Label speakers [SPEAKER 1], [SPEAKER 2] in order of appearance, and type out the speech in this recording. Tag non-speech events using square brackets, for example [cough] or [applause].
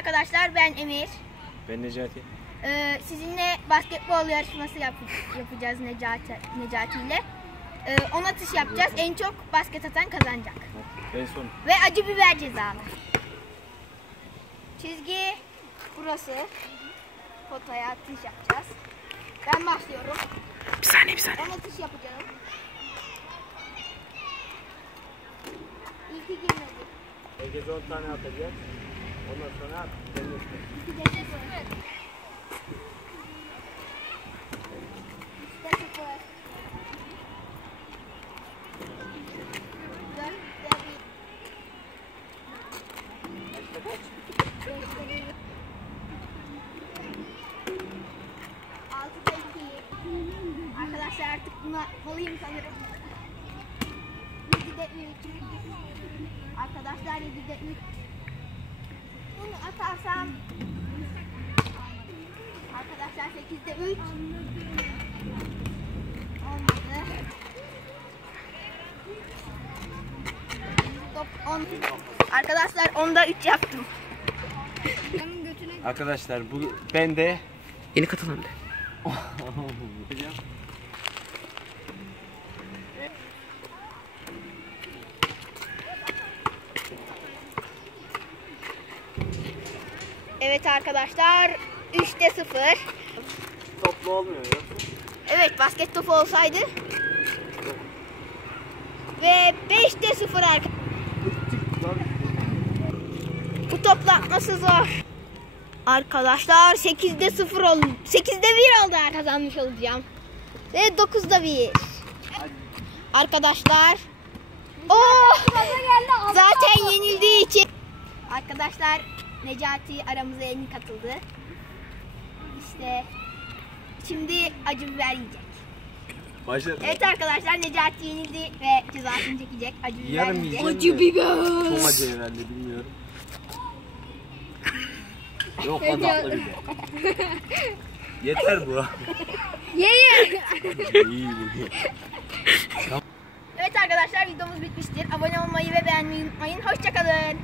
[SPEAKER 1] arkadaşlar ben Emir.
[SPEAKER 2] Ben Necati.
[SPEAKER 1] Ee, sizinle basketbol yarışması yap- yapacağız Necati, Necati ile. Ee, 10 atış yapacağız. En çok basket atan kazanacak.
[SPEAKER 2] Ben son.
[SPEAKER 1] Ve acı biber cezalı. Çizgi burası. Potaya atış yapacağız. Ben başlıyorum.
[SPEAKER 3] Bir saniye bir saniye.
[SPEAKER 1] 10 atış yapacağım. İlki girmedi.
[SPEAKER 2] Herkes 10 tane atacak. Ondan sonra
[SPEAKER 1] iki. Arkadaşlar artık buna alayım sanırım. Arkadaşlar yedide üç. Bunu atarsam Arkadaşlar 8'de 3 Olmadı. Top 10 Arkadaşlar 10'da 3 yaptım.
[SPEAKER 2] Arkadaşlar bu ben de
[SPEAKER 3] Yeni katılan. [laughs]
[SPEAKER 1] Evet arkadaşlar 3'te 0
[SPEAKER 2] toplu olmuyor ya.
[SPEAKER 1] Evet basket topu olsaydı Ve 5'te 0 arkadaşlar Bu toplatması zor. Arkadaşlar 8'de 0 oldu. 8'de 1 oldu kazanmış olacağım. Ve 9'da 1. Arkadaşlar. Oh! Zaten yenildiği için. Arkadaşlar Necati aramıza yeni katıldı. İşte şimdi acı biber yiyecek.
[SPEAKER 2] Başla.
[SPEAKER 1] Evet arkadaşlar Necati yenildi ve cezasını çekecek. Acı biber
[SPEAKER 2] Yarım
[SPEAKER 1] yiyecek.
[SPEAKER 2] yiyeceğim de. biber. Çok acı herhalde bilmiyorum. Yok o tatlı bir de. Yeter bu.
[SPEAKER 1] Ye ye.
[SPEAKER 2] İyi bu.
[SPEAKER 1] Evet arkadaşlar videomuz bitmiştir. Abone olmayı ve beğenmeyi unutmayın. Hoşçakalın.